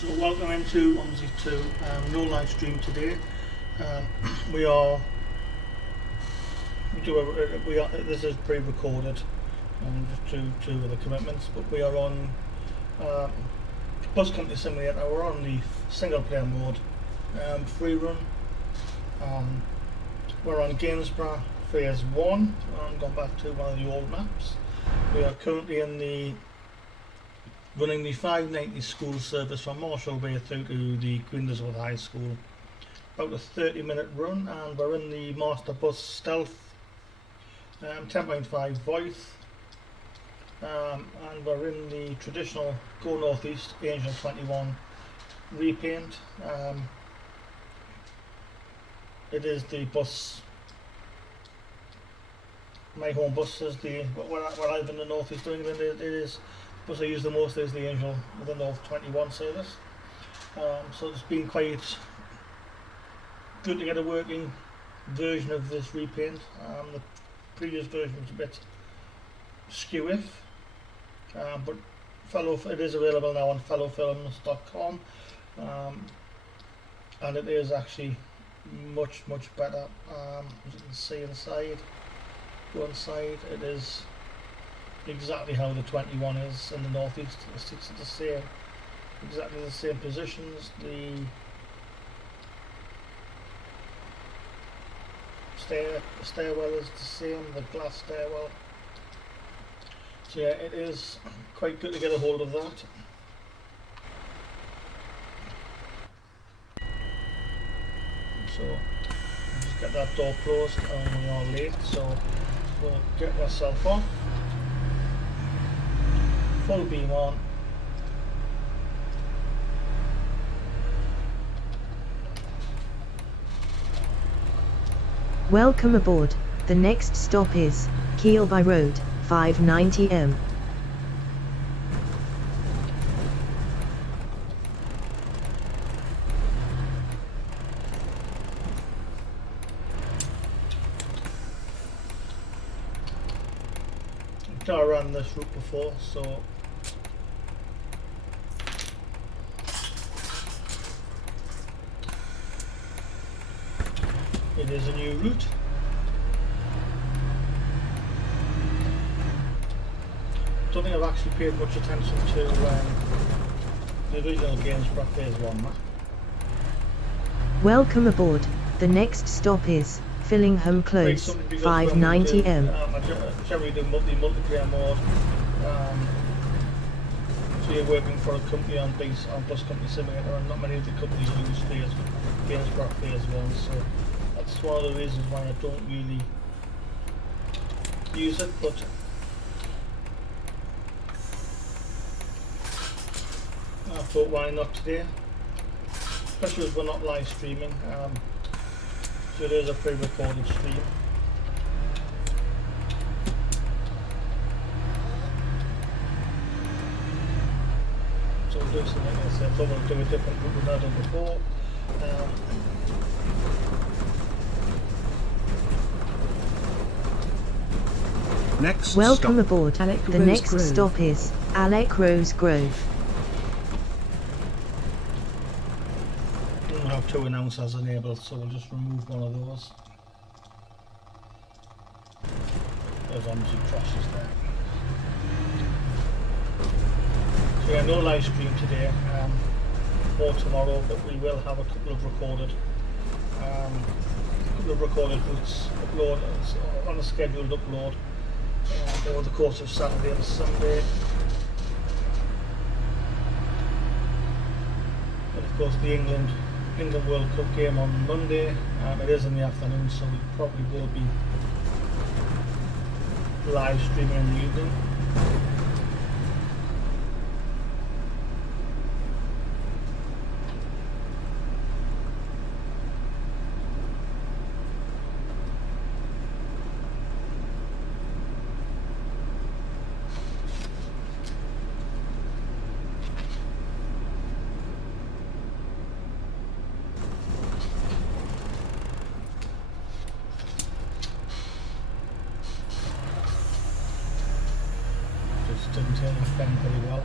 So welcome into OMSI 2, no live stream today. This is pre-recorded, just two of the commitments, but we are on Bus Company Simulator. We're on the single player mode, free run. We're on Gainsbrough phase 1, gone back to one of the old maps. We are currently running the 590 school service from Marshall Bay through to the Gainsbrough High School. About a 30-minute run, and we're in the Masterbus Stealth 10.5 voice, and we're in the traditional Go Northeast Angel 21 repaint. It is the bus, my home bus is what I've in the Northeast of England. It is the bus I use the most is the Angel with the North 21 service. So it's been quite good to get a working version of this repaint. The previous version was a bit skewy, but it is available now on fellowfilms.com, and it is actually much better. As you can see inside, it is exactly how the 21 is in the Northeast. It's exactly the same positions. The stairwell is the same, the glass stairwell. So yeah, it is quite good to get a hold of that. So just get that door closed, and we are late, so we'll get myself off. Full beam on. Welcome aboard. The next stop is Kiel by Road, 590M. I ran this route before, so it is a new route. Don't think I've actually paid much attention to the original Gainsbrough phase 1 map. Welcome aboard. The next stop is Fillingham Close, 590M. Generally do multiplayer mode. So you're working for a company on Bus Company Simulator, and not many of the companies use Gainsbrough phase 1, so that's one of the reasons why I don't really use it, but I thought why not today, especially as we're not live streaming, so it is a pre-recorded stream. So we'll do something else. I thought we'll do a different route than I've done before. Welcome aboard. The next stop is Alec Rose Grove. We don't have 2 announcers enabled, so we'll just remove one of those. There's OMSI crashes there. So yeah, no live stream today, or tomorrow, but we will have a couple of recorded routes upload on a scheduled upload over the course of Saturday and Sunday. And of course the England World Cup game on Monday. It is in the afternoon, so we probably will be live streaming in the evening. Didn't turn the fan very well.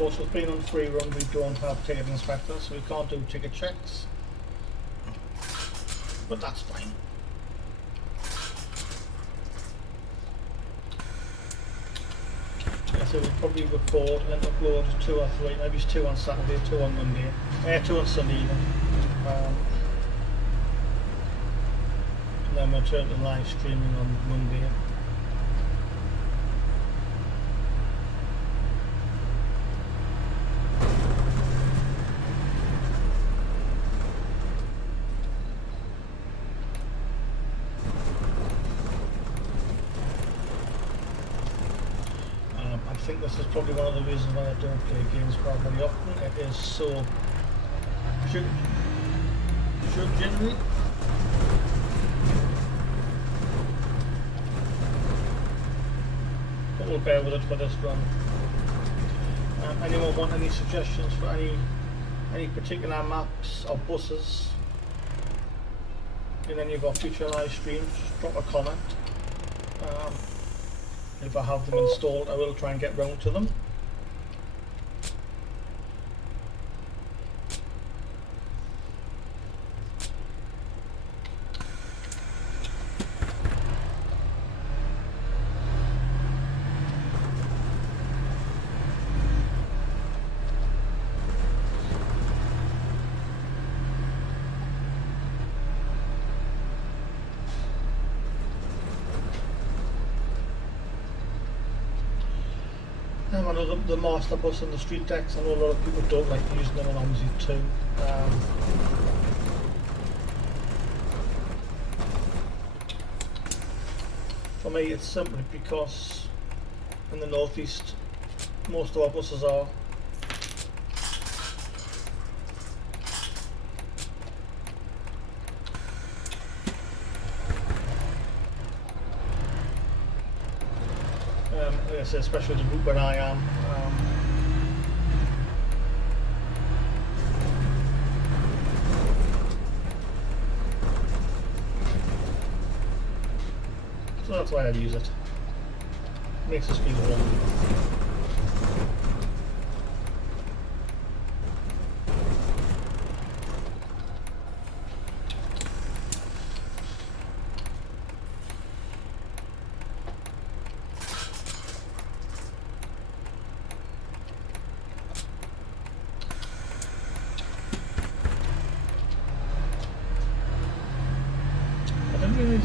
course, with being on free run, we don't have ticket inspectors, so we can't do ticket checks. But that's fine. Yeah, so we'll probably record and upload 2 or 3, maybe it's 2 on Saturday, 2 on Monday, 2 on Sunday even. And then we'll turn to live streaming on Monday. I think this is probably one of the reasons why I don't play Gainsbrough very often. It is so jittery. But we'll bear with it for this run. Anyone want any suggestions for any particular maps or buses in any of our future live streams? Just drop a comment. If I have them installed, I will try and get round to them. I know the Masterbus and the street decks, I know a lot of people don't like using them on OMSI too. For me it's simply because in the northeast most of our buses are. Like I say, especially the route where I am. So that's why I use it. Makes us feel home.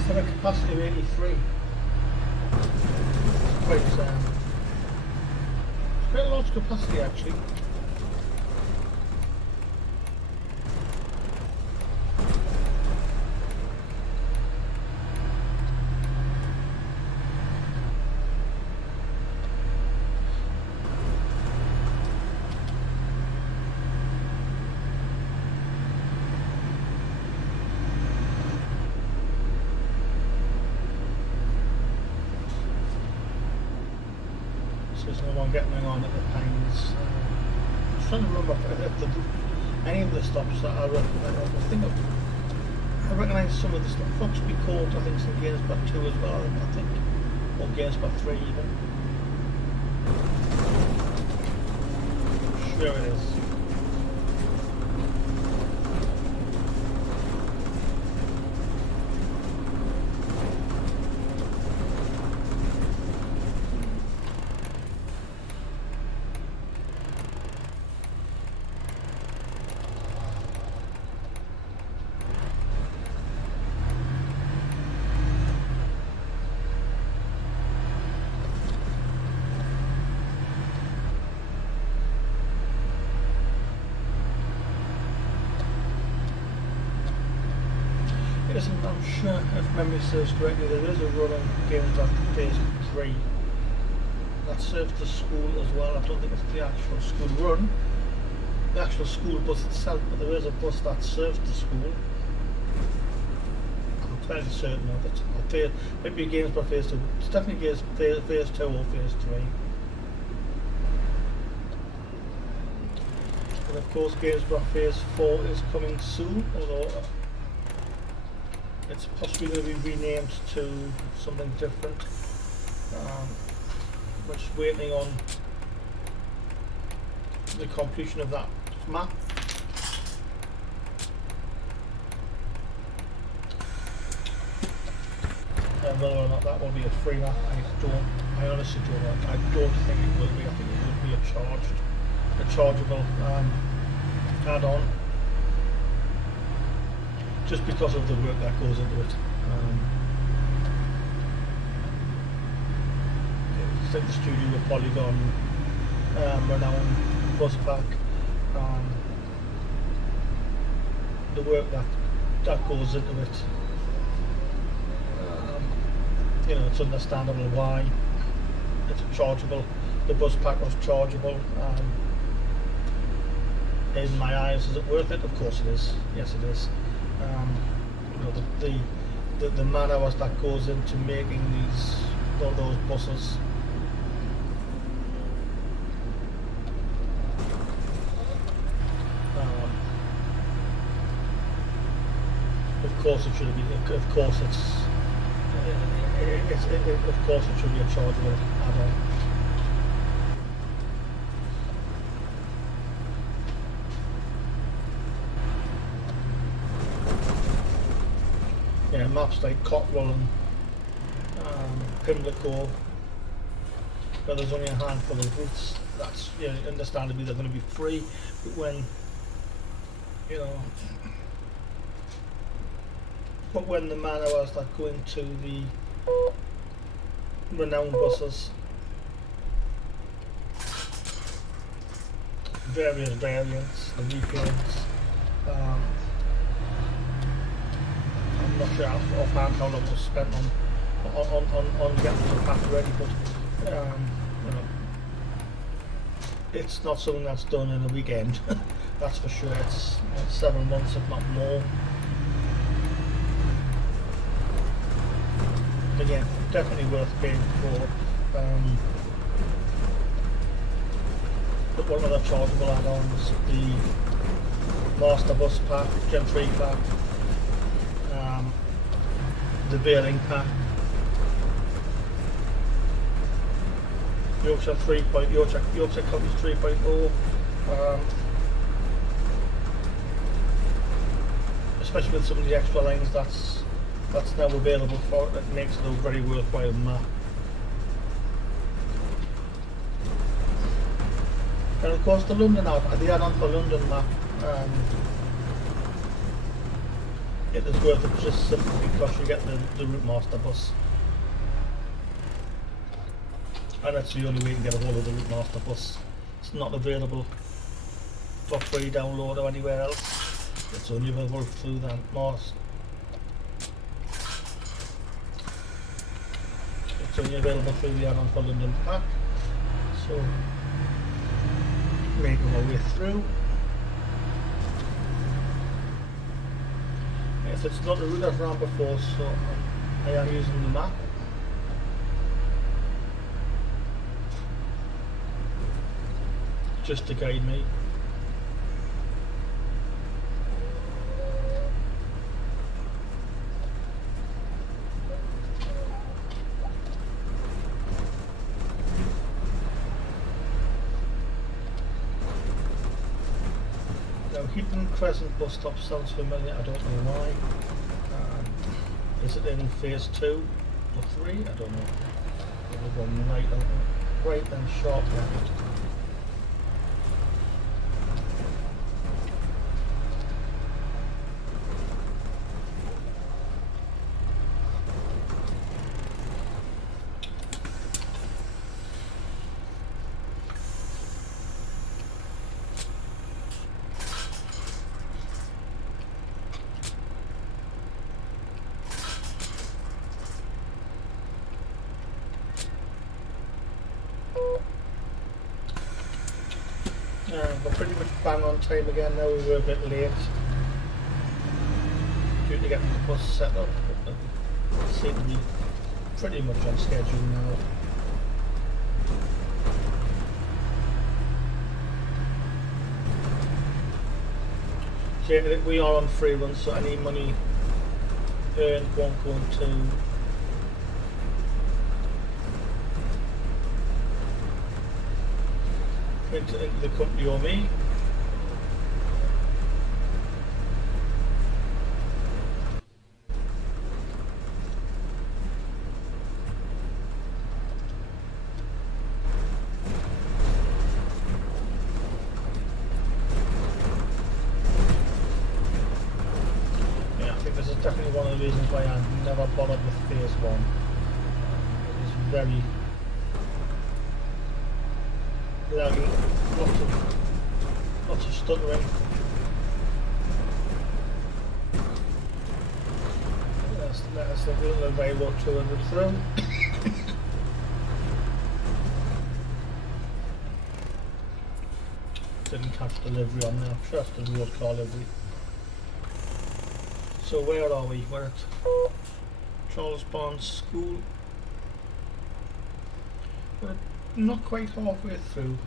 For a capacity of 83. It's quite a large capacity actually. There's no one getting on at the Pines. I'm just trying to remember if any of the stops that I recognise. I recognise some of the stops. Foxby Court, I think, is in Gainsbrough 2 as well, I think. Or Gainsbrough 3 even. Sure it is. I'm sure, if memory serves correctly, there is a run on Gainsbrough phase 3 that serves the school as well. I don't think it's the actual school run, the actual school bus itself, but there is a bus that serves the school. I'm fairly certain of it. It might be Gainsbrough phase 2. It's definitely phase 2 or phase 3. And of course Gainsbrough phase 4 is coming soon, although it's possibly going to be renamed to something different. We're just waiting on to the completion of that map. And whether or not that will be a free map, I honestly don't know. I don't think it will be. I think it will be a chargeable add-on, just because of the work that goes into it. It's like the studio with Polygon, Renown, bus pack, the work that goes into it. You know, it's understandable why it's chargeable. The bus pack was chargeable. In my eyes, is it worth it? Of course it is. Yes, it is. You know, the man hours that goes into making those buses. Of course it should be. Of course of course it should be a chargeable add-on. Yeah, maps like Cockrell and Pimlico, where there's only a handful of routes, that's, you know, understandably they're going to be free, but when the man hours that go into the Renown buses, various variants, the weekends, I'm not sure offhand how long was spent on getting the pack ready, but you know, it's not something that's done in a weekend. That's for sure. It's 7 months, if not more. Again, definitely worth paying for. But one of the chargeable add-ons, the Masterbus pack, Gen 3 pack, the Bearing pack, Yorkshire Copies 3.0, especially with some of the extra lines that's now available for it, that makes it a very worthwhile map. And of course the London add-on for London map, it is worth it just simply because you get the Route Masterbus. And that's the only way you can get a hold of the Route Masterbus. It's not available for free download or anywhere else. It's only available through that It's only available through the add-on for London pack. So, making my way through. Yes, it's not a route I've run before, so I am using the map. Just to guide me. Heaton Crescent bus stop sounds familiar, I don't know why. Is it in phase 2 or 3? I don't know. There's one right then sharp left. We're pretty much bang on time again now. We were a bit late due to getting the bus set up, but we seem to be pretty much on schedule now. So we are on free run, so any money earned won't go into into the company OMSI. This is definitely one of the reasons why I never bothered with phase 1. It is very laggy, lots of stuttering. Let's the very low 200 through. Didn't catch the livery on there, I'm sure that's the road car livery. So where are we? We're at Charles Barnes School. We're not quite halfway through.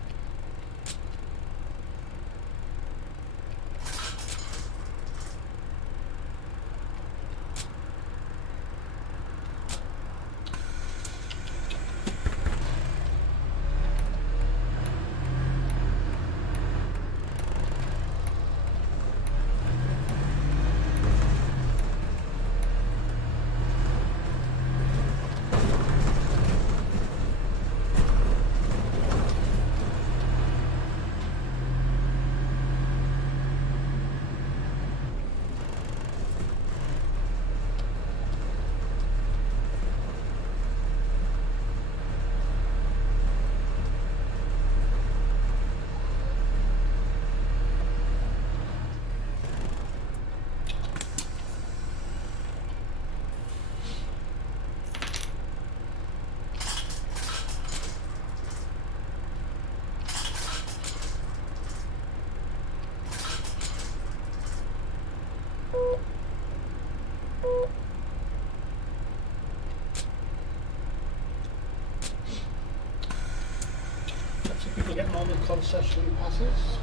People getting on with concession passes,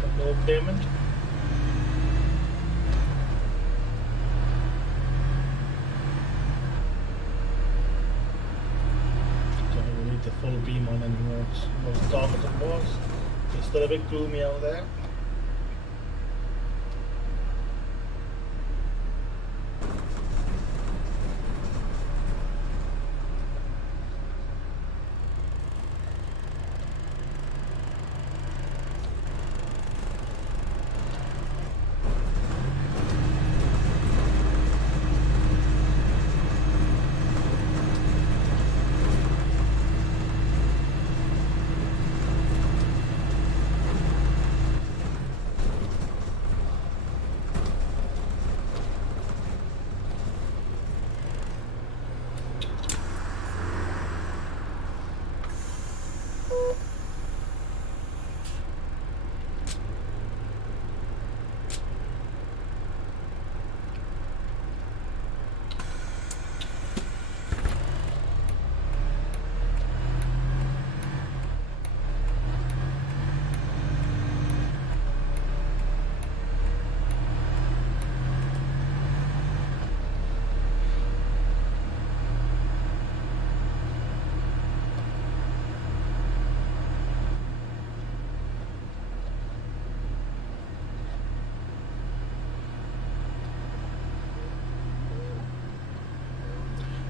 so no payment. Don't really need the full beam on anymore, it's not as dark as it was. It's still a bit gloomy out there.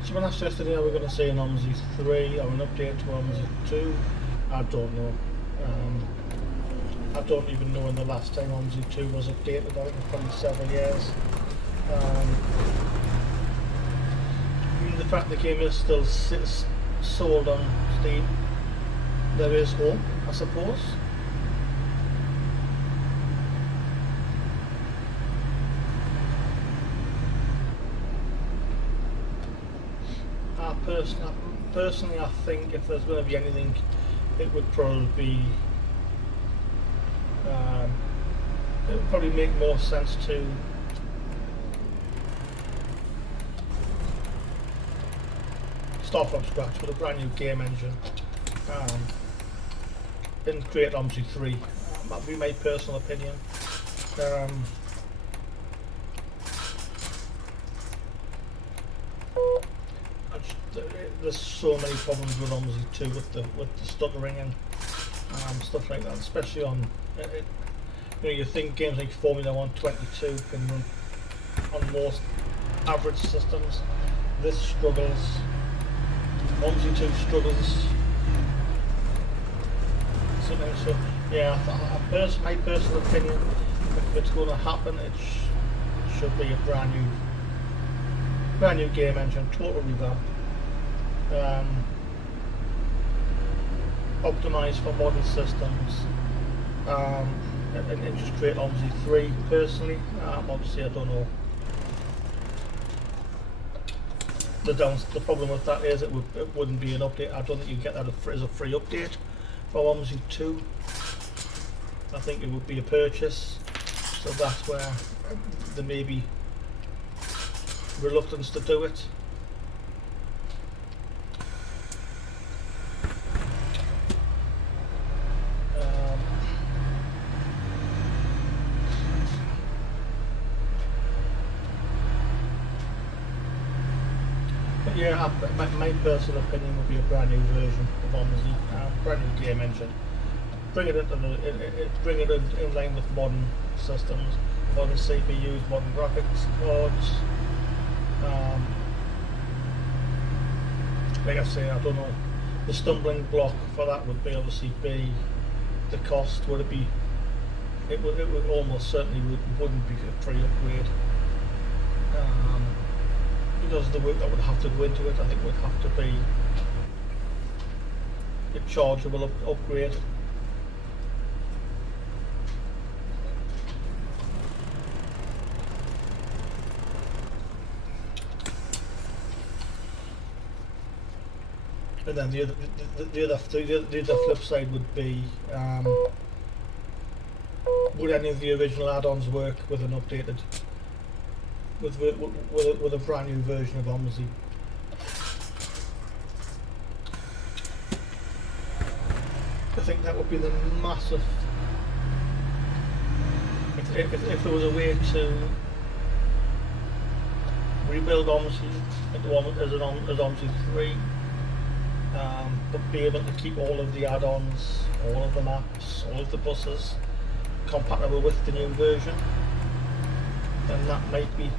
So when asked yesterday, are we going to see an OMSI 3 or an update to OMSI 2? I don't know. I don't even know when the last time OMSI 2 was updated. I think it's probably several years. Even the fact the game is still sold on Steam, there is hope, I suppose. Personally, I think if there's going to be anything, it would probably be. It would probably make more sense to start from scratch with a brand new game engine and create OMSI 3. That would be my personal opinion. There's so many problems with OMSI 2 with the stuttering and stuff like that, especially on you think games like Formula 1 22 can run on most average systems. This struggles. OMSI 2 struggles. Sometimes, so yeah, my personal opinion, if it's going to happen, it should be a brand new game engine, total revamp, optimized for modern systems, and just create OMSI 3 personally. Obviously, I don't know. The problem with that is it wouldn't be an update. I don't think you get that as a free update for OMSI 2. I think it would be a purchase, so that's where there may be reluctance to do it. But yeah, my personal opinion would be a brand new version of OMSI, brand new game engine. Bring it in line with modern systems, modern CPUs, modern graphics cards. Like I say, I don't know. The stumbling block for that would be obviously the cost. Would it be? It would almost certainly wouldn't be a free upgrade. Because of the work that would have to go into it, I think would have to be a chargeable upgrade. And then the other flip side would be, would any of the original add-ons work with an updated, with a brand new version of OMSI? I think that would be the massive. If there was a way to rebuild OMSI as OMSI 3. But be able to keep all of the add-ons, all of the maps, all of the buses compatible with the new version, then that might be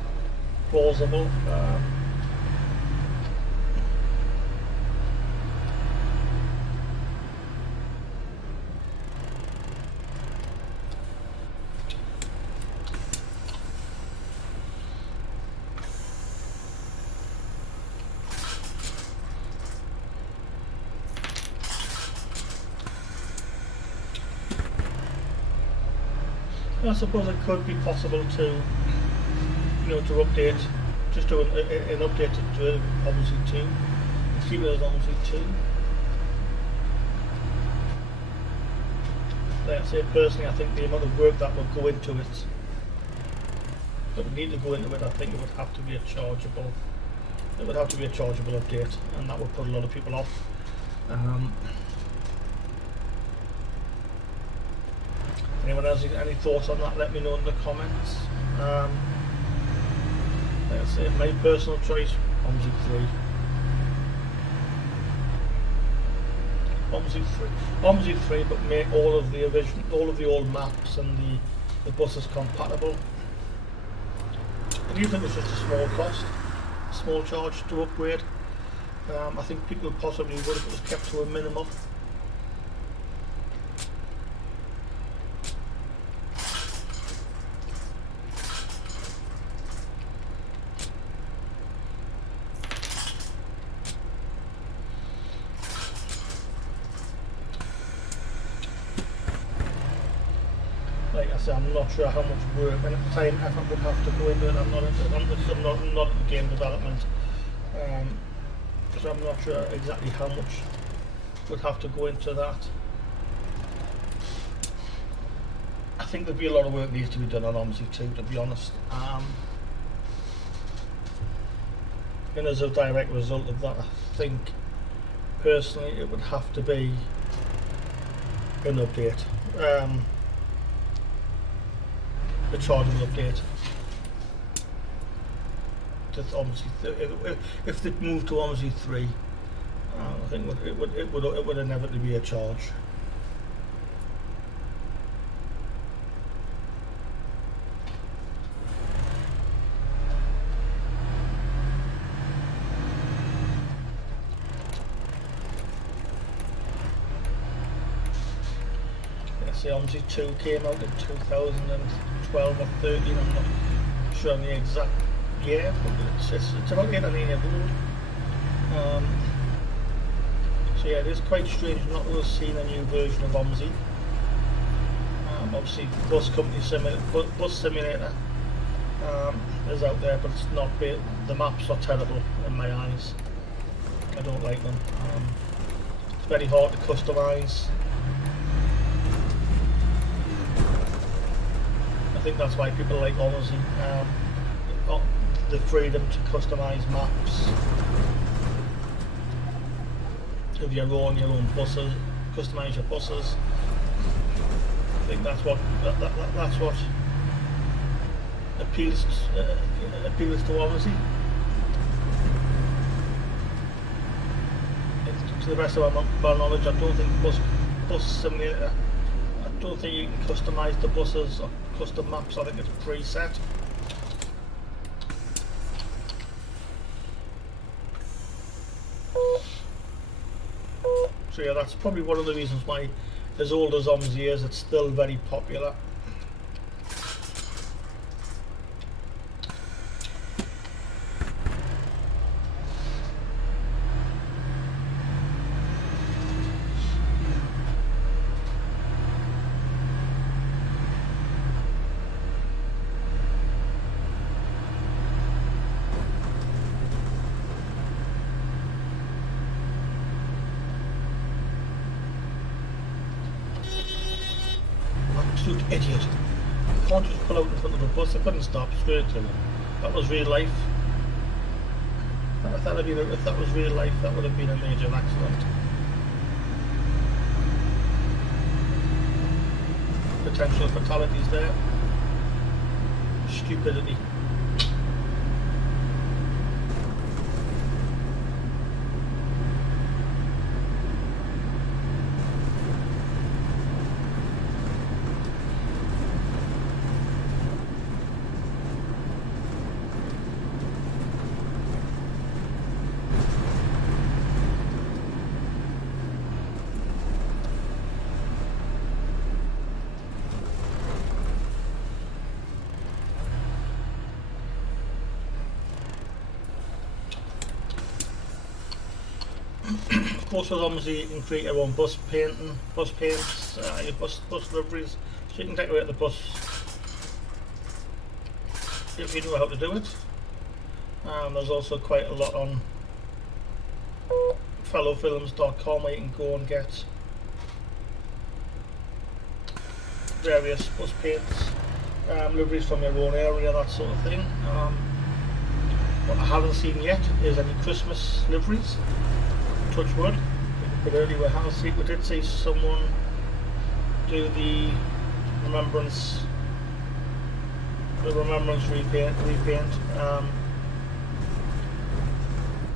plausible. I suppose it could be possible to, to update, just do an update to OMSI 2, keep it as OMSI 2. Like I say, personally, I think the amount of work that would go into it, that would need to go into it, I think it would have to be a chargeable. It would have to be a chargeable update, and that would put a lot of people off. Anyone has any thoughts on that, let me know in the comments. Like I say, my personal choice, OMSI 3. OMSI 3, but make all of the old maps and the buses compatible. And even if it's just a small cost, a small charge to upgrade, I think people possibly would if it was kept to a minimum. Like I said, I'm not sure how much work and time effort would have to go into it. I'm not in game development, so I'm not sure exactly how much would have to go into that. I think there'd be a lot of work needs to be done on OMSI 2, to be honest. And as a direct result of that, I think personally it would have to be an update. A chargeable update. If they move to OMSI 3, I think it would inevitably be a charge. say OMSI 2 came out in 2012 or 13, I'm not sure on the exact year, but it's about 8 or 9 years old. So yeah, it is quite strange not to have seen a new version of OMSI. Obviously, Bus Simulator is out there, but it's not big. The maps are terrible in my eyes. I don't like them. It's very hard to customise. I think that's why people like OMSI. The freedom to customise maps of your own buses, customise your buses. I think that's what appeals to OMSI. To the best of my knowledge, I don't think Bus Simulator. I don't think you can customise the buses or custom maps. I think it's preset. So yeah, that's probably one of the reasons why, as old as OMSI is, it's still very popular. Absolute idiot. You can't just pull out in front of a bus. I couldn't stop straight to them. That was real life. If that was real life, that would have been a major accident. Potential fatalities there. Stupidity. Of course, with OMSI, you can create your own bus paints, your bus liveries, so you can decorate the bus if you know how to do it. There's also quite a lot on fellowfilms.com where you can go and get various bus paints, liveries from your own area, that sort of thing. What I haven't seen yet is any Christmas liveries. Touch wood, but earlier we did see someone do the remembrance repaint.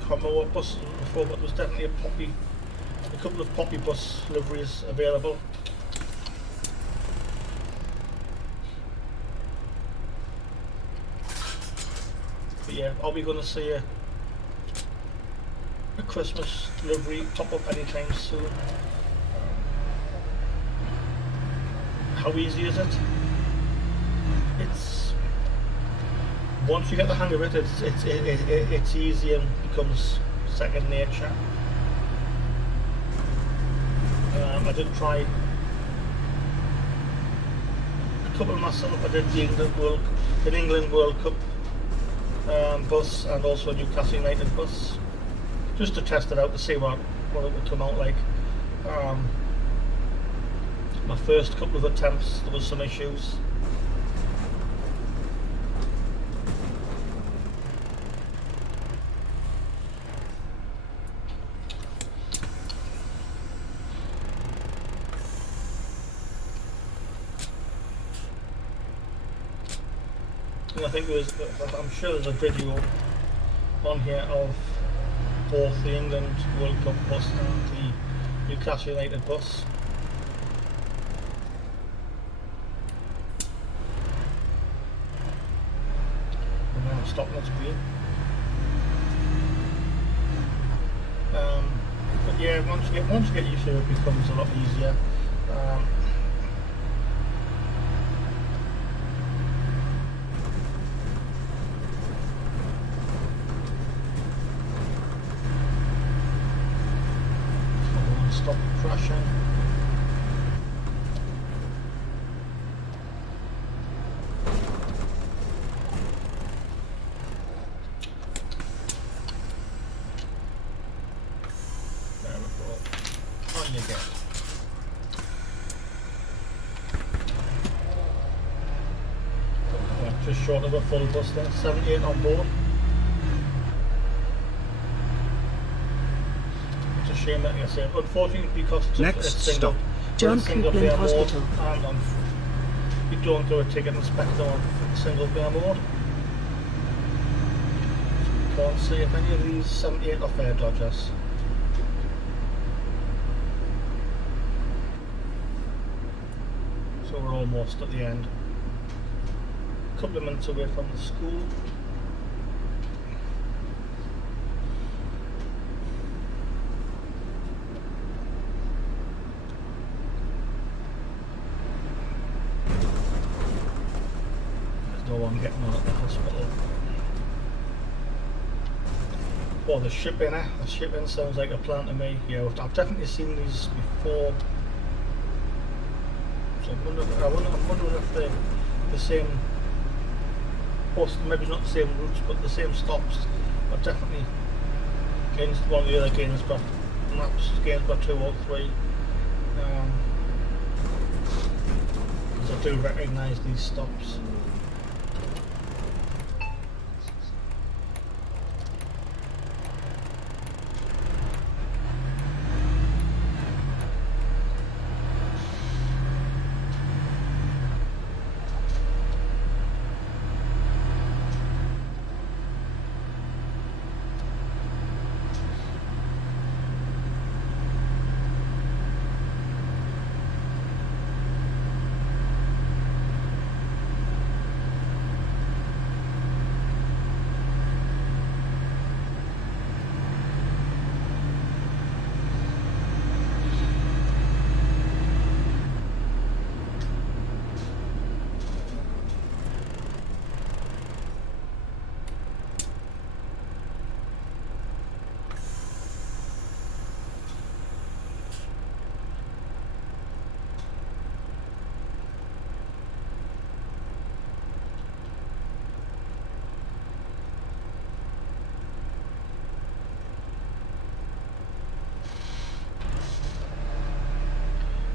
Can't remember what bus it was before, but there was definitely a couple of poppy bus liveries available. But yeah, are we going to see a Christmas livery pop up anytime soon? How easy is it? It's once you get the hang of it, it's easy and becomes second nature. I did try a couple myself. I did the England World Cup bus and also a Newcastle United bus, just to test it out to see what it would come out like. My first couple of attempts, there was some issues. And I think I'm sure there's a video on here of both the England World Cup bus and the Newcastle United bus. And now I'm stopping the screen. But yeah, once you get used to it, it becomes a lot easier. just short of a full bus there, 78 on board. It's a shame that, like I say, unfortunately, because it's Next a single, stop, John single Copeland player mode, Hospital. and you don't do a ticket inspector on single player mode. So we can't see if any of these 78 are fair dodgers. So we're almost at the end. A couple of minutes away from the school. There's no one getting on at the hospital. Oh, the shipping, eh? The shipping sounds like a plan to me. Yeah, I've definitely seen these before. So I'm wondering if they're the same, or maybe not the same routes, but the same stops. But definitely one of the other Gainsbrough maps, Gainsbrough 2 or 3. Because I do recognise these stops.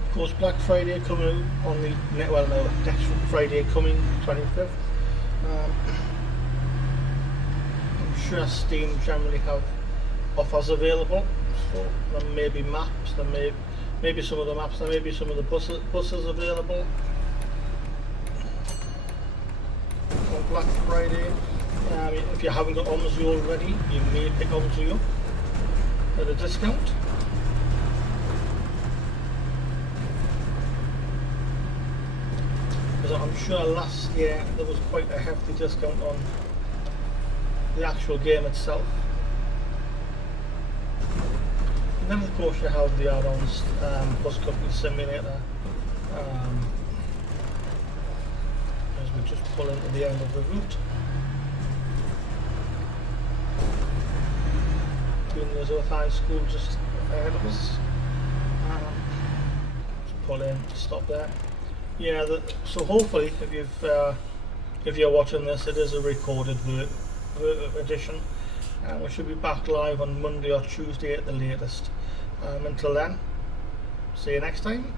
Of course, Black Friday coming out on the well, no, next Friday coming, 25th. I'm sure Steam generally have offers available. So there may be maps, there may be some of the maps, there may be some of the buses available on Black Friday. If you haven't got OMSI already, you may pick OMSI up at a discount. I'm sure last year there was quite a hefty discount on the actual game itself. And then of course you have the add-ons, Bus Company Simulator, as we just pull into the end of the route. There's a high school just ahead of us. Just pull in, stop there. Yeah, so hopefully if you're watching this, it is a recorded edition. We should be back live on Monday or Tuesday at the latest. Until then, see you next time.